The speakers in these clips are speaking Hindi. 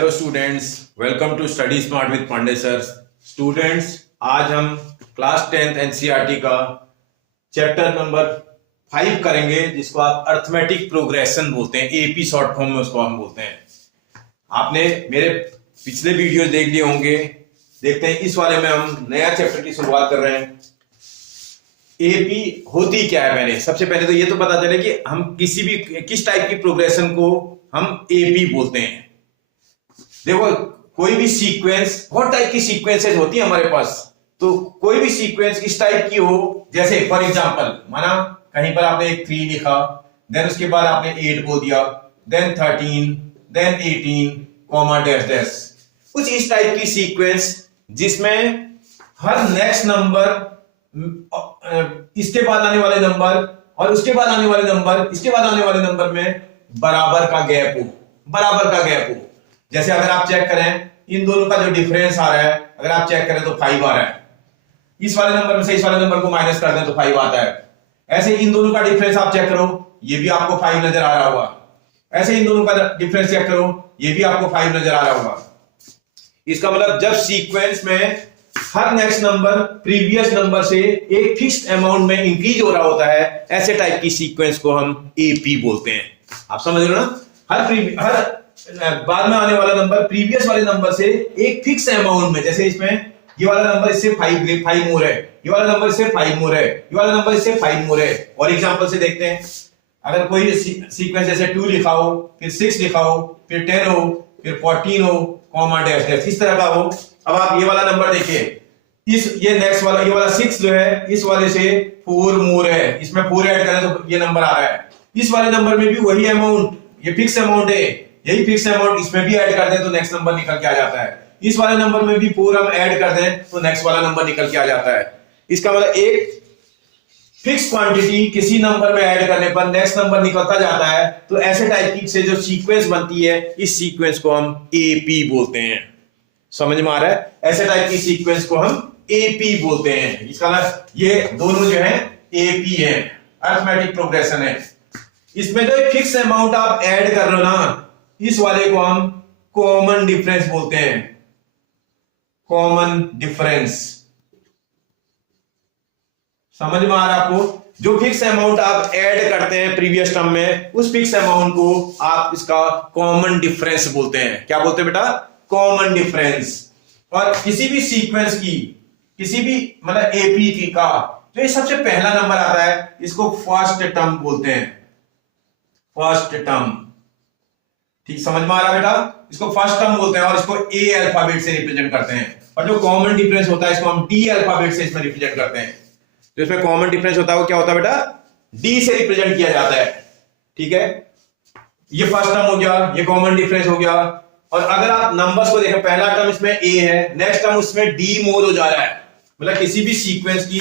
Hello students, welcome to study smart with Pandey sir. Students, आज हम क्लास 10th एनसीईआरटी का चैप्टर नंबर 5 करेंगे, जिसको आप अर्थमेटिक प्रोग्रेशन बोलते हैं। एपी शॉर्ट फॉर्म में उसको हम बोलते हैं। आपने मेरे पिछले वीडियो देख लिए होंगे। देखते हैं इस वाले में हम नया चैप्टर की शुरुआत कर रहे हैं। एपी होती क्या है? पहले सबसे पहले तो ये तो पता चले कि हम किस टाइप की प्रोग्रेशन को हम एपी बोलते हैं। देखो, कोई भी सीक्वेंस, बहुत टाइप की सीक्वेंसेस होती है हमारे पास। तो कोई भी सीक्वेंस इस टाइप की हो, जैसे फॉर एग्जांपल माना कहीं पर आपने एक 3 लिखा, देन उसके बाद आपने 8 बोल दिया, then 13, then 18 comma dash dash. कुछ इस टाइप की सीक्वेंस जिसमें हर नेक्स्ट नंबर, इसके बाद आने वाले नंबर और उसके बाद आने वाले नंबर, इसके बाद आने वाले नंबर में बराबर का गैप हो। जैसे अगर आप चेक करें, इन दोनों का जो डिफरेंस आ रहा है, अगर आप चेक करें तो 5 आ रहा है। इस वाले नंबर में से इस वाले नंबर को माइनस कर दें तो 5 आता है। ऐसे इन दोनों का डिफरेंस आप चेक करो, ये भी आपको 5 नजर आ रहा होगा। ऐसे इन दोनों का डिफरेंस चेक करो, ये भी आपको 5 नजर आ रहा होगा। इसका मतलब जब सीक्वेंस में हर नेक्स्ट नंबर प्रीवियस नंबर से एक फिक्स्ड अमाउंट में इंक्रीज हो रहा होता है, ऐसे टाइप की सीक्वेंस को हम एपी बोलते हैं। आप समझ रहे हो ना? हर बाद में आने वाला नंबर प्रीवियस वाले नंबर से एक फिक्स अमाउंट में, जैसे इसमें ये वाला नंबर इससे 5 मोर है, ये वाला नंबर इससे 5 मोर है, ये वाला नंबर इससे 5 मोर है। और एग्जांपल से देखते हैं, अगर कोई सीक्वेंस जैसे 2 लिखा हो, फिर 6 लिखा हो, फिर 10 हो, फिर 14 हो, कॉमा डैश डैश, इस तरह का हो। अब आप ये वाला नंबर देखिए, ये नेक्स्ट वाला, ये वाला 6 जो है, इस वाले से 4 मोर है, इसमें 4 ऐड करें तो ये नंबर आ रहा है। इस वाले नंबर में भी वही अमाउंट, ये फिक्स अमाउंट है, यही फिक्स अमाउंट इसमें भी ऐड कर दें तो नेक्स्ट नंबर निकल के आ जाता है। इस वाले नंबर में भी 4 हम ऐड कर दें तो नेक्स्ट वाला नंबर निकल के आ जाता है। इसका मतलब एक फिक्स क्वांटिटी किसी नंबर में ऐड करने पर नेक्स्ट नंबर निकलता जाता है। तो ऐसे टाइप की से जो सीक्वेंस बनती है, इस सीक्वेंस को हम एपी बोलते हैं। समझ में आ रहा है? ऐसे टाइप की सीक्वेंस को हम एपी बोलते हैं। इसका मतलब ये दोनों जो है एपी है, अरिथमेटिक प्रोग्रेशन है। इसमें जो फिक्स अमाउंट आप ऐड कर रहे हो ना, इस वाले को हम कॉमन डिफरेंस बोलते हैं। कॉमन डिफरेंस, समझ में आ रहा है आपको? जो फिक्स अमाउंट आप ऐड करते हैं प्रीवियस टर्म में, उस फिक्स अमाउंट को आप इसका कॉमन डिफरेंस बोलते हैं। क्या बोलते हैं बेटा? Common difference. और किसी भी सीक्वेंस की, किसी भी मतलब एपी की का जो सबसे पहला नंबर आता है, इसको फर्स्ट टर्म बोलते हैं। फर्स्ट टर्म, ठीक समझ में आ रहा है बेटा? इसको फर्स्ट टर्म बोलते हैं और इसको ए अल्फाबेट से रिप्रेजेंट करते हैं। और जो कॉमन डिफरेंस होता है, इसको हम डी अल्फाबेट से इसमें रिप्रेजेंट करते हैं। जो इसमें कॉमन डिफरेंस होता है वो क्या होता है बेटा? डी से रिप्रेजेंट किया जाता है। ठीक है, ये फर्स्ट टर्म हो गया, ये कॉमन डिफरेंस हो गया। और अगर आप नंबर्स को देखें, पहला टर्म इसमें ए है, नेक्स्ट टर्म उसमें डी मोर हो जा रहा है। मतलब किसी भी सीक्वेंस की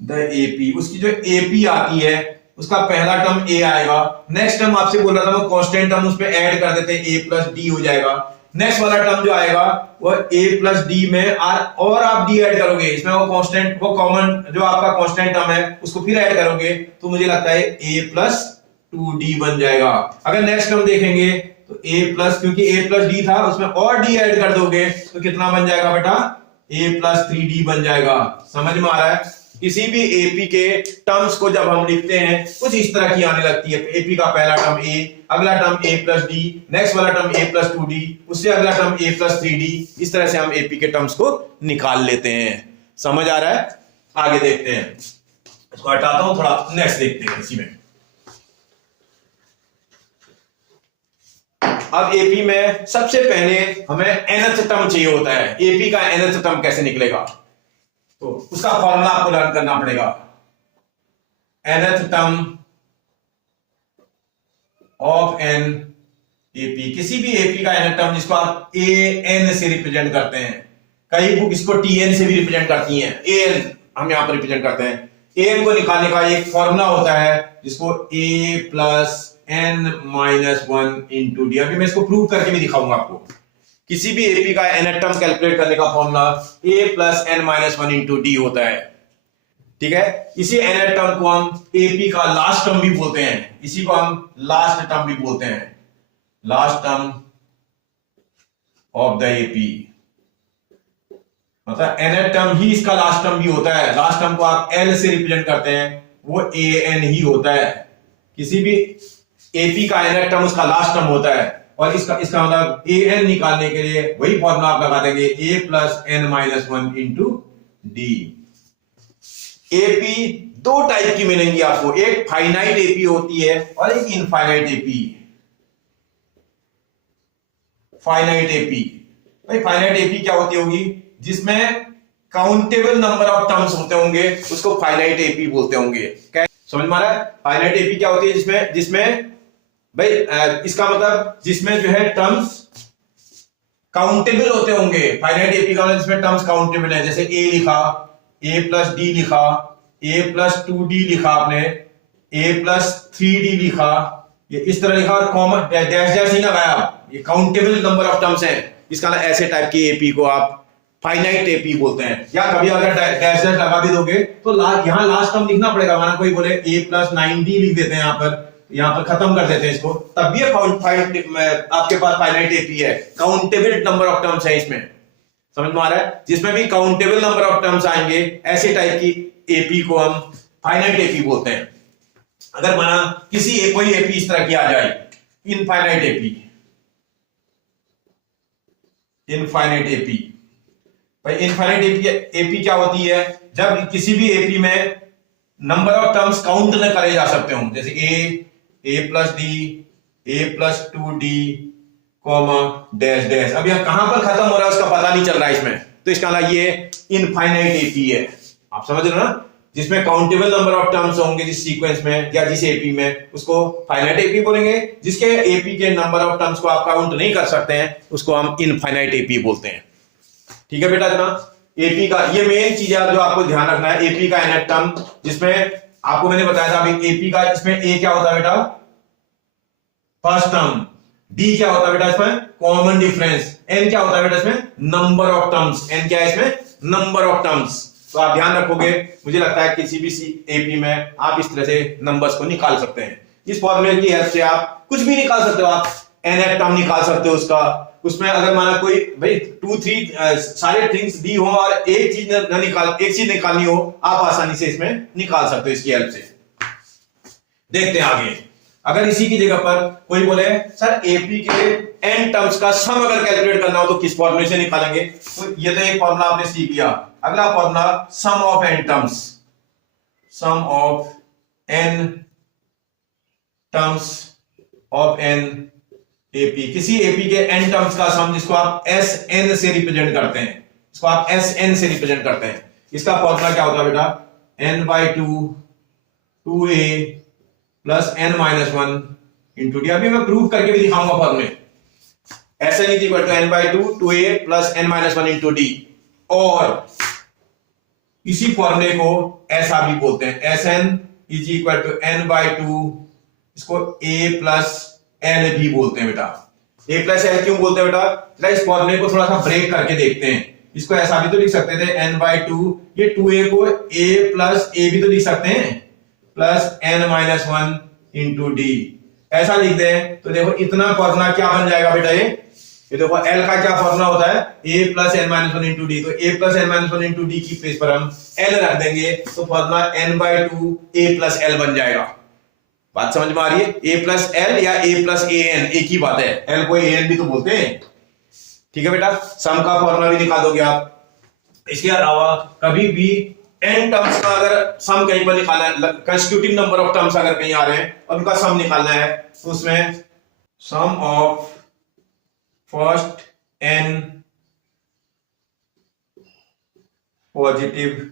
द एपी, उसकी जो एपी आती है, उसका पहला टर्म ए आएगा। नेक्स्ट टर्म आपसे बोल रहा था वो कांस्टेंट टर्म, उसमें ऐड कर देते हैं, ए प्लस डी हो जाएगा। नेक्स्ट वाला टर्म जो आएगा वो ए प्लस डी में और आप डी ऐड करोगे, इसमें वो कांस्टेंट, वो कॉमन जो आपका कांस्टेंट टर्म है उसको फिर ऐड करोगे, तो मुझे लगता है ए प्लस 2d बन जाएगा। अगर नेक्स्ट टर्म देखेंगे तो ए प्लस, क्योंकि ए प्लस डी था, उसमें और डी ऐड कर दोगे तो कितना बन जाएगा बेटा? ए प्लस 3d बन जाएगा। समझ में आ रहा है? किसी भी एपी के टर्म्स को जब हम लिखते हैं, कुछ इस तरह की आने लगती है। एपी का पहला टर्म ए, अगला term A plus D, next वाला टर्म ए प्लस 2d, उससे अगला टर्म ए प्लस 3d। इस तरह से हम एपी के टर्म्स को निकाल लेते हैं। समझ आ रहा है? आगे देखते हैं, इसको हटाता हूं, थोड़ा नेक्स्ट देखते हैं इसी में। अब एपी में सबसे पहले हमें nth टर्म चाहिए होता है। एपी का nth टर्म कैसे निकलेगा, तो उसका फॉर्मूला आपको लर्न करना पड़ेगा। nth term of an AP, किसी भी एपी का nth टर्म जिसको आप an से रिप्रेजेंट करते हैं, कई बुक इसको tn से भी रिप्रेजेंट करती हैं, an हम यहां पर रिप्रेजेंट करते हैं। an को निकालने का एक फॉर्मूला होता है जिसको a plus n minus 1 into d. अभी मैं इसको प्रूव करके भी दिखाऊंगा आपको। किसी भी एपी का nth टर्म कैलकुलेट करने का formula a plus n minus 1 into D होता है। ठीक है, इसी nth टर्म को हम एपी का लास्ट टर्म भी बोलते हैं, इसी को हम लास्ट टर्म भी बोलते हैं। Last term of the AP, मतलब nth टर्म ही इसका लास्ट टर्म भी होता है। लास्ट टर्म को आप L से रिप्रेजेंट करते हैं, वो AN ही होता है। किसी भी एपी का nth टर्म उसका लास्ट टर्म होता है, और इसका मतलब AN निकालने के लिए वही फॉर्मूला आप लगा देंगे, A plus n minus 1 into D. AP दो टाइप की मिलेंगी आपको, एक फाइनाइट एपी होती है और एक इनफाइनाइट एपी। फाइनाइट एपी, भाई फाइनाइट एपी क्या होती होगी? जिसमें काउंटेबल नंबर ऑफ टर्म्स होते होंगे, उसको फाइनाइट एपी बोलते होंगे। क्या समझ में आ रहा है? फाइनाइट एपी क्या होती है? जिसमें भाई इसका मतलब जिसमें जो है टर्म्स काउंटेबल होते होंगे। फाइनाइट एपी का मतलब जिसमें टर्म्स काउंटेबल है, जैसे ए लिखा, a प्लस डी लिखा, a प्लस 2d लिखा आपने, a प्लस 3d लिखा, ये इस तरह लिखा और कॉमन डैश डैश नहीं लगाया, ये काउंटेबल नंबर ऑफ टर्म्स है। इसका ऐसे टाइप की एपी को आप फाइनाइट एपी बोलते हैं। या कभी अगर डैश डैश लगा भी दोगे तो यहाँ लास्ट टर्म लिखना पड़ेगा, वरना कोई बोले a प्लस 9d लिख देते हैं, यहाँ पर खत्म कर देते हैं इसको, तब भी आपके पास फाइनाइट एपी है। काउंटेबल नंबर ऑफ टर्म्स है इसमें, समझ में आ रहा है? जिसमें भी काउंटेबल नंबर ऑफ टर्म्स आएंगे, ऐसे टाइप की एपी को हम फाइनाइट एपी बोलते हैं। अगर माना कोई एपी इस तरह की आ जाए, इनफाइनाइट एपी, इनफाइनाइट एपी। भाई इनफाइनाइट एपी क्या होती है? जब किसी भी एपी में नंबर ऑफ टर्म्स काउंट न करे जा सकते हो, जैसे a plus D, a plus 2d, comma dash dash. अब यह कहां पर खत्म हो रहा है उसका पता नहीं चल रहा है इसमें, तो इसका मतलब ये इनफाइनाइट एपी है। आप समझ रहे हो ना? जिसमें काउंटेबल नंबर ऑफ टर्म्स होंगे जिस सीक्वेंस में या जिस एपी में, उसको फाइनाइट एपी बोलेंगे। जिसके एपी के नंबर ऑफ टर्म्स को आप काउंट नहीं कर सकते हैं, उसको हम इनफाइनाइट एपी बोलते हैं। ठीक है बेटा? इतना एपी का ये मेन चीज है जो आपको ध्यान रखना है। एपी का nth टर्म, जिसमें आपको मैंने बताया था अभी एपी का, इसमें ए क्या होता है बेटा? First term. डी क्या होता है बेटा? इसमें कॉमन डिफरेंस। एन क्या होता है बेटा? इसमें नंबर ऑफ टर्म्स। एन क्या है इसमें? Number of terms. तो आप ध्यान रखोगे, मुझे लगता है किसी भी एपी में आप इस तरह से नंबर्स को निकाल सकते हैं। इस फॉर्मूले की हेल्प से आप कुछ भी निकाल सकते हो। आप nth टर्म निकाल सकते हो उसका। उसमें अगर माना कोई भाई 2-3 सारे थिंग्स दी हो और एक चीज निकालनी हो, आप आसानी से इसमें निकाल सकते हो इसकी हेल्प से। देखते हैं आगे। अगर इसी की जगह पर कोई बोले सर एपी के n टर्म्स का सम अगर कैलकुलेट करना हो तो किस फॉर्मूले से निकालेंगे? तो ये तो एक फॉर्मूला आपने सीख लिया। अगला formula sum of n terms, sum of n terms of n AP. किसी एपी के n टर्म्स का सम, जिसको आप Sn से रिप्रेजेंट करते हैं, इसको आप Sn से रिप्रेजेंट करते हैं। इसका फॉर्मूला क्या होता है बेटा? n/2 2a plus n minus 1 into d. अभी मैं प्रूव करके भी दिखाऊंगा फॉर्मूले। Sn is equal to n/2 2a plus n minus 1 into d. और इसी फॉर्मूले को ऐसा भी बोलते हैं, Sn is equal to n/2, इसको a प्लस l भी बोलते हैं बेटा। a प्लस l क्यों बोलते हैं बेटा? इस फॉर्मूले को थोड़ा सा ब्रेक करके देखते हैं। इसको ऐसा भी तो लिख सकते थे n/2, ये 2a को a प्लस a भी तो लिख सकते हैं, plus n minus 1 into D. ऐसा लिख दें तो देखो इतना फॉर्मूला क्या बन जाएगा बेटा? ये देखो l का क्या फॉर्मूला होता है? a plus n minus 1 into D. तो a plus n minus 1 into D की प्लेस पर हम l रख देंगे, तो formula n/2 a plus l बन जाएगा। बात समझ में आ रही है? a प्लस l या a प्लस an एक ही बात है, l को an भी तो बोलते हैं। ठीक है बेटा? सम का फॉर्मूला भी निकाल दोगे आप। इसके अलावा कभी भी n टर्म्स का अगर सम कहीं पर निकालना है, कंस्टिट्यूटिव नंबर ऑफ टर्म्स अगर कहीं आ रहे हैं और उनका सम निकालना है, तो उसमें sum of first n positive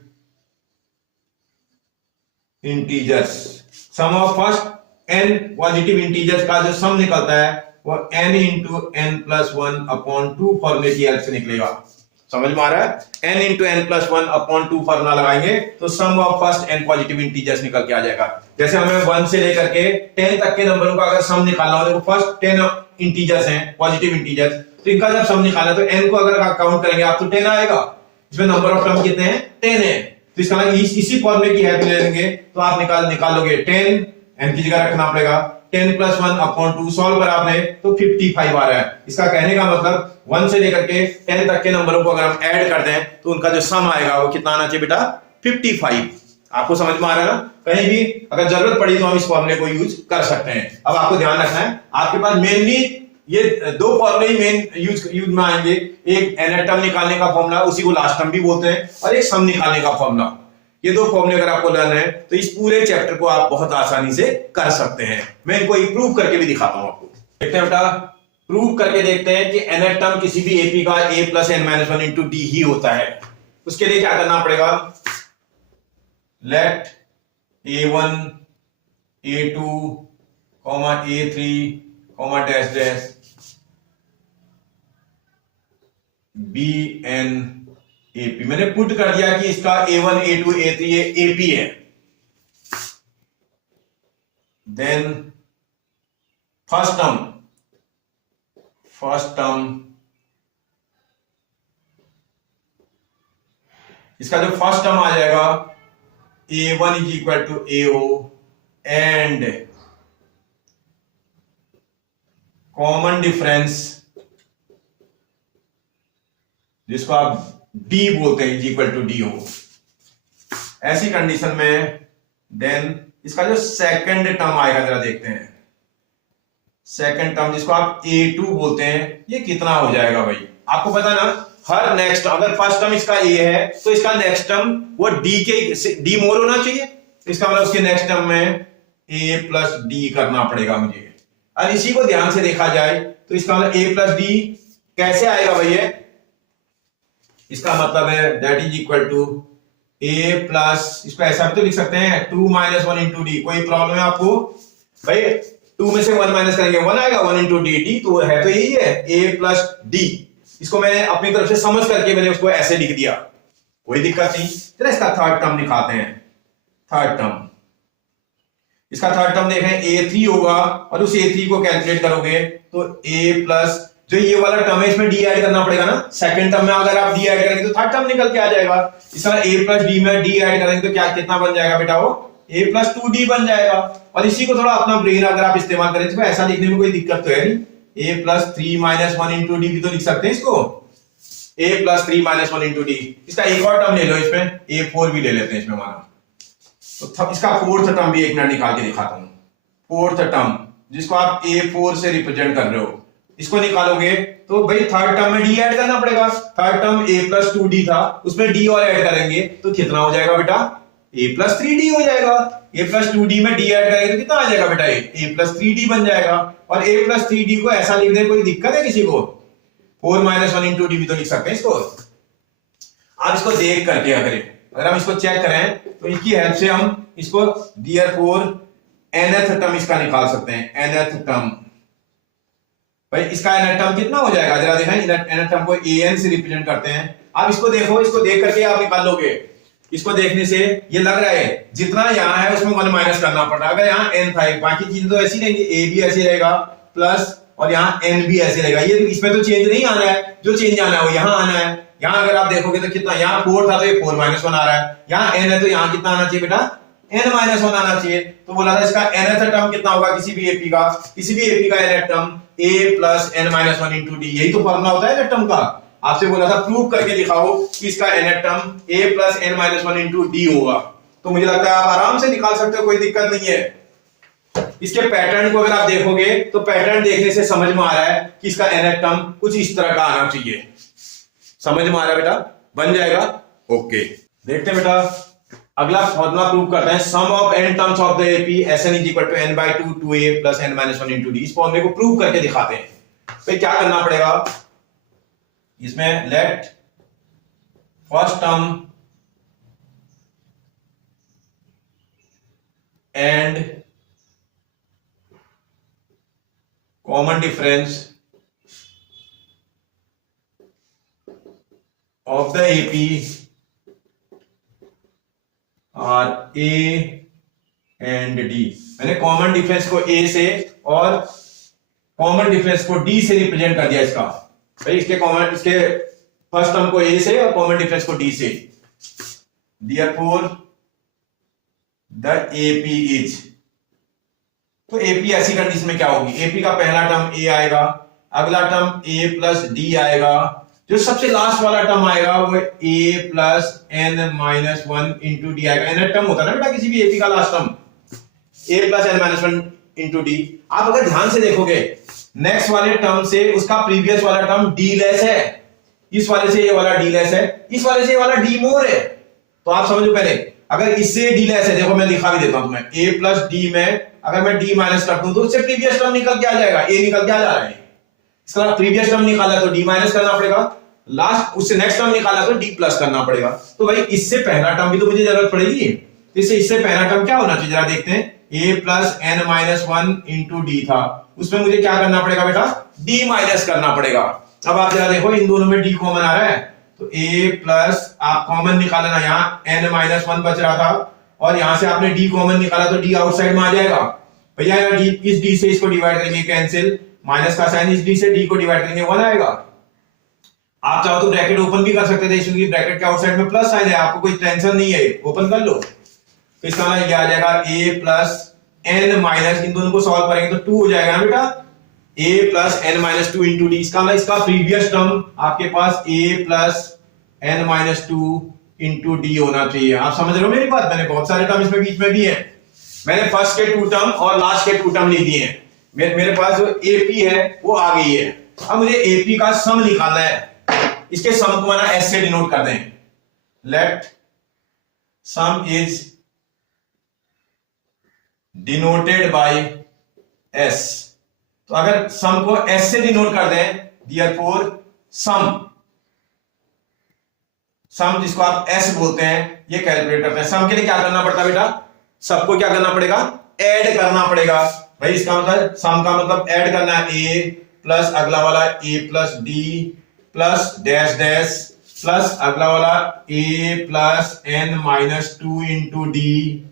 integers, sum of first n positive integers का जो सम निकलता है वो n into n plus 1 upon 2 फॉर्मूले की हेल्प से निकलेगा। समझ में आ रहा है? n into n plus 1 upon 2 formula लगाएंगे तो sum of first n positive integers निकल के आ जाएगा। जैसे हमें 1 से लेकर के 10 तक के नंबरों का अगर सम निकालना हो, देखो फर्स्ट 10 इंटीजर्स हैं पॉजिटिव इंटीजर्स, तो इनका जब सम निकालना तो n को अगर काउंट करेंगे आप तो 10 आएगा। इसमें नंबर ऑफ टर्म कितने हैं? 10 है। तो इसका इसी फॉर्मूले की हेल्प ले लेंगे तो आप निकालोगे 10 n की जगह रखना पड़ेगा 10 + 1 अपॉन 2 सॉल्व करा आपने तो 55 आ रहा है। इसका कहने का मतलब 1 से लेकर के 10 तक के नंबरों को अगर हम ऐड कर दें तो उनका जो सम आएगा वो कितना आना चाहिए बेटा 55। आपको समझ में आ रहा है ना? कहीं भी अगर जरूरत पड़ी तो हम इस फॉर्मूले को यूज कर सकते हैं। अब आपको ध्यान रखना है आपके पास मेनली ये दो फॉर्मूले ही मेन यूज में आएंगे। एक nth टर्म निकालने का फॉर्मूला, उसी को लास्ट टर्म भी बोलते हैं, और एक सम निकालने का फॉर्मूला। ये दो फॉर्मूले अगर आपको लर्न है तो इस पूरे चैप्टर को आप बहुत आसानी से कर सकते हैं। मैं इनको प्रूव करके भी दिखाता हूं आपको। देखते हैं बेटा, प्रूव करके देखते हैं कि nth टर्म किसी भी एपी का a + n-1 * d ही होता है। उसके लिए क्या करना पड़ेगा, let a1 a2 a3 dash dash bn AP। मैंने पुट कर दिया कि इसका a1 a2 a3 ये AP है। देन फर्स्ट टर्म इसका जो फर्स्ट टर्म आ जाएगा a1 = AO and common difference जिसको आप D बोलते हैं = DO। ऐसी कंडीशन में देन इसका जो सेकंड टर्म आएगा जरा देखते हैं। सेकंड टर्म जिसको आप A2 बोलते हैं ये कितना हो जाएगा भाई? आपको पता ना, हर नेक्स्ट अगर फर्स्ट टर्म इसका A है तो इसका नेक्स्ट टर्म वो D मोर होना चाहिए। इसका मतलब उसके नेक्स्ट टर्म में A + D करना पड़ेगा मुझे। और इसी को ध्यान से देखा जाए तो इसका मतलब A + D कैसे आएगा भैया? इसका मतलब है दैट = A+, इसको ऐसा भी तो लिख सकते हैं 2 - 1 * D। कोई प्रॉब्लम है आपको भाई? 2 में से 1 माइनस करेंगे 1 आएगा, 1 * D। D तो है तो यही है A + D। इसको मैंने अपनी तरफ से समझ करके मैंने उसको ऐसे लिख दिया, कोई दिक्कत नहीं। चलो इसका थर्ड टर्म दिखाते हैं। थर्ड टर्म, इसका थर्ड टर्म देखें A3 होगा और उस A3 को कैलकुलेट करोगे तो A+ जो ये वाला टर्म है इसमें D ऐड करना पड़ेगा ना। सेकंड टर्म में अगर आप D ऐड करेंगे तो थर्ड टर्म निकल के आ जाएगा। इस तरह A + D में D ऐड करेंगे तो क्या कितना बन जाएगा बेटा? वो A + 2D बन जाएगा। और इसी को थोड़ा अपना ब्रेन अगर आप इस्तेमाल करें तो ऐसा लिखने में कोई दिक्कत तो है नहीं। A + 3 - 1 * D भी तो लिख सकते हैं इसको, A + 3 - 1 * D। इसका एक और टर्म ले लो, इसमें A4 भी ले लेते हैं इसमें हमारा। तो इसका फोर्थ टर्म भी एक मिनट निकाल के दिखाता हूं। फोर्थ टर्म जिसको आप A4 से रिप्रेजेंट कर रहे हो, इसको निकालोगे तो भाई थर्ड टर्म में D ऐड करना पड़ेगा। थर्ड टर्म A + 2D था, उसमें D और ऐड करेंगे तो कितना हो जाएगा बेटा? A + 3D हो जाएगा। A + 2D में D ऐड करेंगे तो कितना आ जाएगा बेटा? A + 3D बन जाएगा। और A + 3D को ऐसा लिखने में कोई दिक्कत है किसी को? 4 - 1 * D भी तो लिख सकते हैं इसको। आप इसको देख करके अगर हम इसको चेक करें तो इसकी हेल्प से हम इसको therefore nth टर्म इसका निकाल सकते हैं। nth टर्म भाई इसका nth टर्म कितना हो जाएगा जरा देखें। nth टर्म को an से रिप्रेजेंट करते हैं। आप इसको देखो, इसको देख करके आप निकाल लोगे। इसको देखने से ये लग रहा है जितना यहाँ है उसमें 1 माइनस करना पड़ रहा है। अगर यहाँ n था, बाकी चीजें तो ऐसी रहेंगी, a भी ऐसे रहेगा प्लस और यहाँ n भी ऐसे रहेगा। ये इसमें तो चेंज नहीं आना है, जो चेंज आना है वो यहाँ आना है। यहाँ अगर आप देखोगे तो कितना, यहाँ 4 था तो ये 4 - 1 आ रहा है। यहाँ n है तो यहाँ कितना आना चाहिए बेटा? n - 1 आना चाहिए। तो बोला था इसका nth टर्म कितना होगा किसी भी एपी का? किसी भी एपी का nth term A + n - 1 * D। यही तो फॉर्मूला होता है nth टर्म का। आपसे बोला था प्रूव करके दिखाओ कि इसका nth term A + n - 1 * D होगा। तो मुझे लगता है आप आराम से निकाल सकते हो, कोई दिक्कत नहीं है। इसके पैटर्न को अगर आप देखोगे तो पैटर्न देखने से समझ में आ रहा है कि इसका nth टर्म कुछ इस तरह का आना चाहिए। समझ में आ रहा है बेटा? बन जाएगा। ओके, देखते हैं बेटा अगला फॉर्मूला प्रूव करते हैं। Sum of n terms of the AP Sn = n/2 2a + n - 1 * D। इस फॉर्मूले को प्रूव करके दिखाते हैं। तो क्या करना पड़ेगा इसमें? Let first term and common difference of the AP are A and D। मैंने कॉमन डिफरेंस को A से और कॉमन डिफरेंस को D से रिप्रेजेंट कर दिया इसका। भाई इसके फर्स्ट टर्म को A से और कॉमन डिफरेंस को D से। Therefore the AP is तो एपी ऐसी कंडीशन में क्या होगी, एपी का पहला टर्म ए आएगा, अगला टर्म ए प्लस डी आएगा, जो सबसे लास्ट वाला टर्म आएगा वो A plus N minus one into D आएगा। एन टर्म होता है ना बेटा किसी भी एपी का last term, A plus N minus one into D. आप अगर ध्यान से देखोगे नेक्स्ट वाले टर्म से उसका प्रीवियस वाला टर्म डी लेस है, इस वाले से ये वाला डी लेस है, इस वाले से ये वाला डी मोर है। तो आप समझो पहले, अगर इससे डी लेस है, देखो मैं लिखा भी देता हूं तुम्हें, ए प्लस डी में अगर मैं डी माइनस कर दूं तो उससे प्रीवियस टर्म निकल के आ जाएगा, ए निकल के आ जा रहा है, इसका प्रीवियस टर्म निकाला तो डी माइनस करना पड़ेगा, लास्ट उससे नेक्स्ट टर्म निकाला तो डी प्लस करना पड़ेगा। तो भाई इससे पहला टर्म भी तो मुझे जरूरत पड़ेगी, तो इससे पहला टर्म क्या होना चाहिए जरा देखते हैं, A plus N minus one into D था, उसमें मुझे क्या करना पड़ेगा बेटा, डी माइनस करना पड़ेगा। अब आप जरा देखो इन दोनों में डी कॉमन आ रहा है, तो ए प्लस आप कॉमन निकालना, यहाँ एन माइनस वन बच रहा था और यहां से आपने डी कॉमन निकाला तो डी आउटसाइड में आ जाएगा भैया, डी इस डी से इसको डिवाइड करेंगे कैंसिल, माइनस का साइन इस डी से डी को डिवाइड करेंगे वन आएगा। आप चाहो तो ब्रैकेट ओपन भी कर सकते थे, क्योंकि ब्रैकेट के आउटसाइड में प्लस साइन है, आपको कोई टेंशन नहीं है, ओपन कर लो। तो इसका मतलब ये आ जाएगा ए प्लस एन माइनस, इन दोनों को सॉल्व करेंगे तो 2 हो जाएगा ना बेटा, A plus N minus two into D. इसका प्रीवियस टर्म आपके पास A plus N minus two into D होना चाहिए। आप समझ रहे हो मेरी बात, मैंने बहुत सारे टर्म इसमें बीच में भी है, मैंने फर्स्ट के 2 टर्म और लास्ट के 2 टर्म लिख दिए हैं, मेरे पास जो एपी है वो आ गई है। अब मुझे एपी का सम निकालना है, इसके सम को मैंने एस से डिनोट कर दें, let sum is denoted by S. तो अगर सम को एस से डिनोट कर दें, देयरफॉर सम जिसको आप एस बोलते हैं, ये कैलकुलेट करते हैं। सम के लिए क्या करना पड़ता है बेटा, सबको क्या करना पड़ेगा, ऐड करना पड़ेगा। भाई इसका मतलब सम का मतलब ऐड करना है, ए प्लस अगला वाला A plus D plus dash dash plus अगला वाला A plus N minus two into D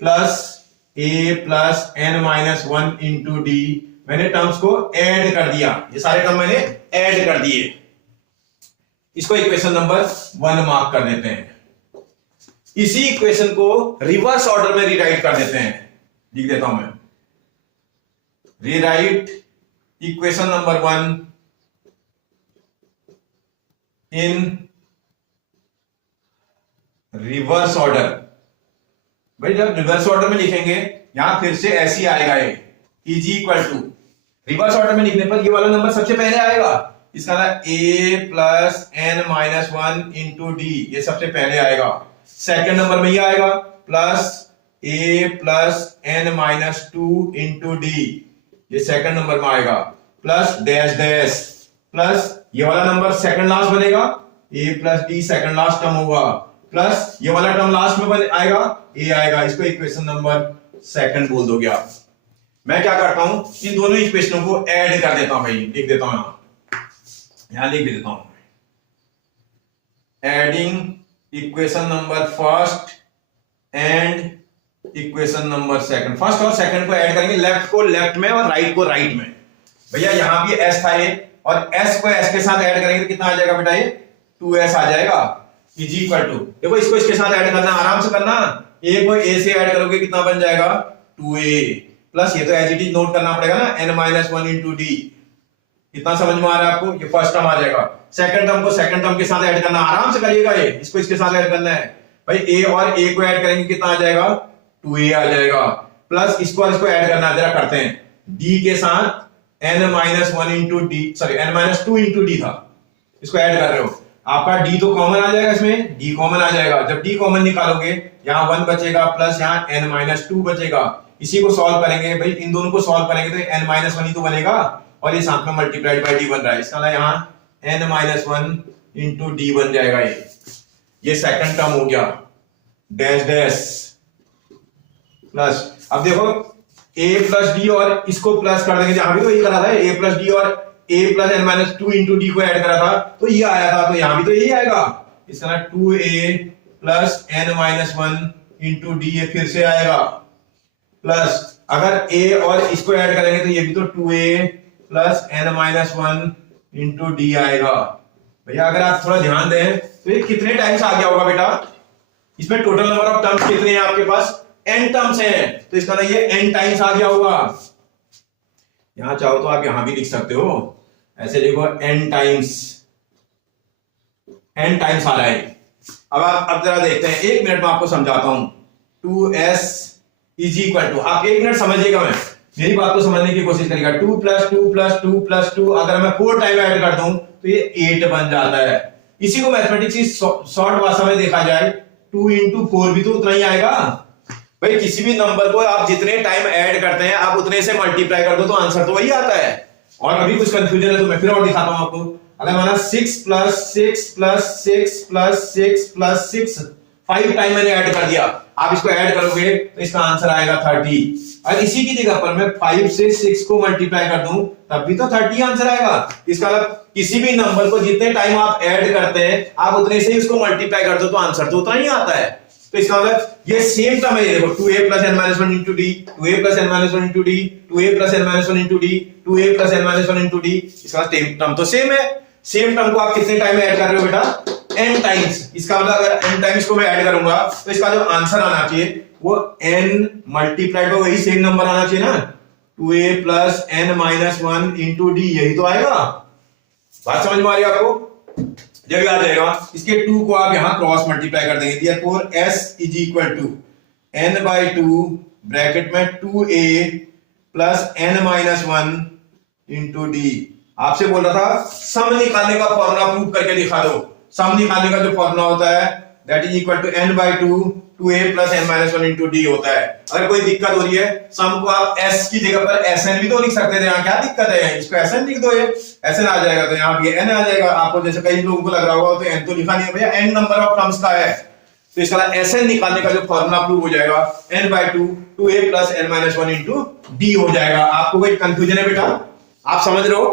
plus A plus N minus one into D. मैंने टर्म्स को ऐड कर दिया, ये सारे टर्म मैंने ऐड कर दिए। इसको इक्वेशन नंबर 1 मार्क कर देते हैं। इसी इक्वेशन को रिवर्स ऑर्डर में रीराइट कर देते हैं, लिख देता हूं मैं, रीराइट इक्वेशन नंबर 1 इन रिवर्स ऑर्डर। भाई जब रिवर्स ऑर्डर में लिखेंगे यहां फिर से ऐसे ही आएगा, ये is equal to, reverse order में लिखने पर ये वाला नंबर सबसे पहले आएगा, इसका A plus N minus one into D, ये सबसे पहले आएगा। सेकेंड नंबर में ये आएगा plus A plus N minus two into D, ये सेकंड नंबर में आएगा, प्लस डैश डैश प्लस ये वाला नंबर सेकंड लास्ट बनेगा, A plus D second last term होगा, प्लस ये वाला टर्म लास्ट में आएगा, ए आएगा। इसको इक्वेशन नंबर सेकंड बोल दोगे आप। मैं क्या करता हूं, इन दोनों इक्वेशनों को ऐड कर देता हूं, भाई लिख देता हूं, यहां लिख देता हूं, adding equation number first and equation number second. First और सेकंड को ऐड करेंगे, लेफ्ट को लेफ्ट में और राइट को राइट में। भैया यहां भी एस था ये, और एस को एस के साथ ऐड करेंगे तो कितना आ जाएगा बेटा, ये 2s आ जाएगा, इज इक्वल टू, देखो इसको इसके साथ ऐड करना, आराम से करना, ए को ए से ऐड करोगे कितना बन जाएगा 2a, प्लस ये तो एज इट इज नोट करना पड़ेगा ना, n minus one into D. कितना समझ में आ रहा है आपको, ये फर्स्ट टर्म आ जाएगा। सेकंड टर्म को सेकंड टर्म के साथ ऐड करना, आराम से करिएगा, ये इसको इसके साथ ऐड करना है। भाई ए और ए को ऐड करेंगे कितना आ जाएगा 2a आ जाएगा, प्लस इसको और इसको ऐड करना, जरा करते हैं, डी के साथ n minus one into D, sorry n minus two into D था, इसको ऐड कर रहे हो, आपका d तो कॉमन आ जाएगा, इसमें d कॉमन आ जाएगा। जब d कॉमन निकालोगे यहाँ 1 बचेगा, प्लस यहाँ n माइनस टू बचेगा। इसी को सॉल्व करेंगे, भाई इन दोनों को सॉल्व करेंगे तो n माइनस वन ही तो बनेगा, और ये साथ में मल्टीप्लाइड बाई डी बन रहा है, इसका यहाँ n minus one into D बन जाएगा। ये सेकंड टर्म हो गया, डैश डैश प्लस, अब देखो a प्लस डी और इसको प्लस कर देंगे, जहां भी तो ये करा था, a प्लस डी और a plus N minus two into d को ऐड करा था तो ये आया था, तो यहां भी तो यही आएगा, इसका 2a plus N minus one into D, ये फिर से आएगा, प्लस अगर a और इसको ऐड करेंगे तो ये भी तो 2a plus N minus one into D आएगा। भैया अगर आप थोड़ा ध्यान दें तो ये कितने टाइम्स आ गया होगा बेटा, इसमें टोटल नंबर ऑफ टर्म्स कितने हैं आपके पास, n टर्म्स हैं, तो इसका मतलब ये n टाइम्स आ गया होगा। यहां चाहो तो आप यहां भी लिख सकते हो, ऐसे लिखो n टाइम्स आ रहा है। अब जरा देखते हैं, 1 मिनट में आपको समझाता हूं। 2s इज इक्वल टू, आप 1 मिनट समझिएगा, मैं मेरी बात को समझने की कोशिश करिएगा। 2 + 2 + 2 + 2, अगर मैं 4 टाइम ऐड कर दूं तो ये 8 बन जाता है। इसी को मैथमेटिक्स की शॉर्ट भाषा में देखा जाए, 2 × 4 भी तो उतना ही आएगा भाई। किसी भी नंबर को आप जितने टाइम ऐड करते हैं आप उतने से मल्टीप्लाई कर दो तो आंसर तो वही आता है। और अभी कुछ कंफ्यूजन है तो मैं फिर और दिखाता हूं आपको। अगर माना 6 + 6 + 6 + 6 + 6 5 टाइम मैंने ऐड कर दिया, आप इसको ऐड करोगे तो इसका आंसर आएगा 30। और इसी की जगह पर मैं 5 से 6 को मल्टीप्लाई कर दूं तब भी तो 30 आंसर आएगा। इसका मतलब किसी भी नंबर को जितने टाइम आप ऐड करते हैं आप उतने से ही उसको मल्टीप्लाई कर दो तो आंसर तो उतना ही आता है। तो इसका मतलब ये सेम टर्म है, ये देखो 2a + n - 1 × d, 2a + n - 1 × d, 2a + n - 1 × d, 2a + n - 1 × d, इसका टर्म तो सेम है। सेम टर्म को आप कितने टाइम में ऐड कर रहे हो बेटा? n times. इसका मतलब अगर n टाइम्स को मैं ऐड करूंगा तो इसका जो आंसर आना चाहिए वो n मल्टीप्लाइड बाय वही सेम नंबर आना चाहिए ना, 2a + n - 1 × d, यही तो आएगा। बात समझ में आ रही है आपको? जब याद आएगा इसके 2 को आप यहां क्रॉस मल्टीप्लाई कर देंगे, therefore s is equal to n/2 bracket में 2a + n - 1 × d। आपसे बोल रहा था सम निकालने का फॉर्मूला प्रूव करके दिखा दो। सम निकालने का जो फॉर्मूला होता है that is equal to n/2 2a + n - 1 × d होता है। अगर कोई दिक्कत हो रही है, सम को आप s की जगह पर sn भी तो लिख सकते थे, यहाँ क्या दिक्कत है? इसको sn लिख दो, ये sn आ जाएगा तो यहाँ भी n आ जाएगा। आपको जैसे कई लोगों को लग रहा होगा तो n तो लिखा नहीं है भैया, n नंबर ऑफ टर्म्स का है, तो इसका sn निकालने का जो फॉर्मूला प्रूव हो जाएगा n/2 2a + n - 1 × d हो जाएगा। आपको कोई कंफ्यूजन है बेटा? आप समझ रहे हो?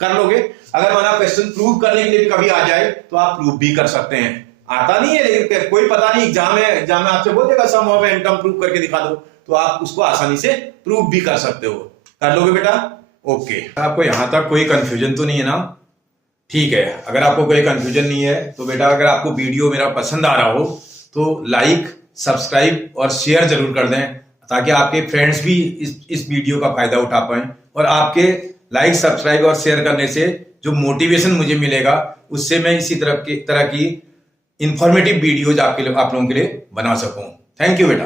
कर लोगे? अगर माना क्वेश्चन प्रूव करने के लिए कभी आ जाए तो आप प्रूव भी कर सकते हैं। आता नहीं है लेकिन कोई पता नहीं, एग्जाम में आपसे बोल देगा सम ऑफ n टर्म प्रूव करके दिखा दो, तो आप उसको आसानी से प्रूव भी कर सकते हो। कर लोगे बेटा? ओके, आपको यहां तक कोई कंफ्यूजन तो नहीं है ना? ठीक है, अगर आपको कोई कंफ्यूजन नहीं है तो बेटा अगर आपको वीडियो मेरा पसंद आ रहा हो तो लाइक, सब्सक्राइब और शेयर जरूर कर दें, ताकि आपके फ्रेंड्स भी इस वीडियो का फायदा उठा पाएं। और आपके लाइक, सब्सक्राइब और शेयर करने से जो मोटिवेशन मुझे मिलेगा उससे मैं इसी तरह की इंफॉर्मेटिव वीडियोज आप लोगों के लिए बना सकूं। थैंक यू बेटा।